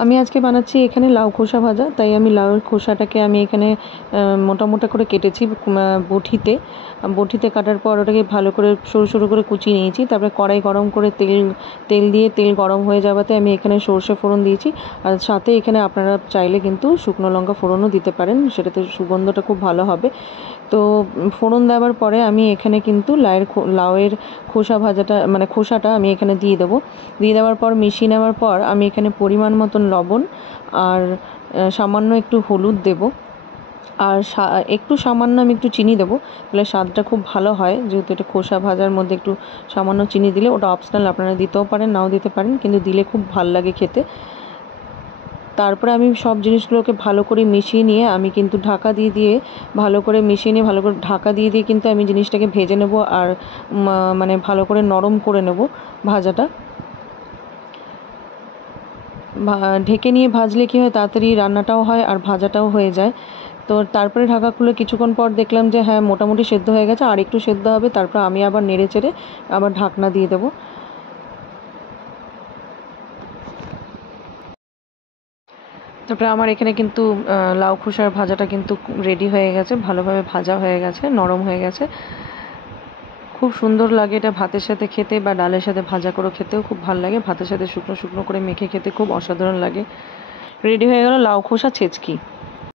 আমি আজকে বানাচ্ছি এখানে লাউ খোসা ভাজা। তাই আমি লাউয়ের খোসাটাকে আমি এখানে মোটা মোটা করে কেটেছি বটিতে কাটার পর ওটাকে ভালো করে সরু সরু করে কুচিয়ে নিয়েছি। তারপরে কড়াই গরম করে তেল গরম হয়ে যাওয়াতে আমি এখানে সরষে ফোড়ন দিয়েছি। আর সাথে এখানে আপনারা চাইলে কিন্তু শুকনো লঙ্কা ফোড়নও দিতে পারেন, সেটাতে সুগন্ধটা খুব ভালো হবে। তো ফোড়ন দেওয়ার পরে আমি এখানে কিন্তু লাউয়ের খোসা ভাজাটা মানে খোসাটা আমি এখানে দিয়ে দেবো। দিয়ে দেওয়ার পর মিশিয়ে নেওয়ার পর আমি এখানে পরিমাণ মতন লবণ আর সামান্য একটু হলুদ দেব। আর একটু সামান্য আমি একটু চিনি দেবো, তাহলে স্বাদটা খুব ভালো হয়। যেহেতু এটা খোসা ভাজার মধ্যে একটু সামান্য চিনি দিলে, ওটা অপশনাল, আপনারা দিতেও পারেন নাও দিতে পারেন, কিন্তু দিলে খুব ভাল লাগে খেতে। তারপরে আমি সব জিনিসগুলোকে ভালো করে মিশিয়ে নিয়ে আমি কিন্তু ঢাকা দিয়ে ভালো করে মিশিয়ে নিয়ে ভালো করে ঢাকা দিয়ে কিন্তু আমি জিনিসটাকে ভেজে নেব। আর মানে ভালো করে নরম করে নেব ভাজাটা। ঢেকে নিয়ে ভাজলে কী হয়, তাড়াতাড়ি রান্নাটাও হয় আর ভাজাটাও হয়ে যায়। তো তারপরে ঢাকা খুলে কিছুক্ষণ পর দেখলাম যে হ্যাঁ, মোটামুটি সেদ্ধ হয়ে গেছে, আর একটু সেদ্ধ হবে। তারপর আমি আবার নেড়ে চেড়ে আবার ঢাকনা দিয়ে দেবো। তারপরে আমার এখানে কিন্তু লাউ খোসার ভাজাটা কিন্তু রেডি হয়ে গেছে, ভালোভাবে ভাজা হয়ে গেছে, নরম হয়ে গেছে। খুব সুন্দর লাগে এটা ভাতের সাথে খেতে, বা ডালের সাথে ভাজা করে খেতেও খুব ভালো লাগে। ভাতের সাথে শুকনো শুকনো করে মেখে খেতে খুব অসাধারণ লাগে। রেডি হয়ে গেল লাউ খোসা ছেচকি।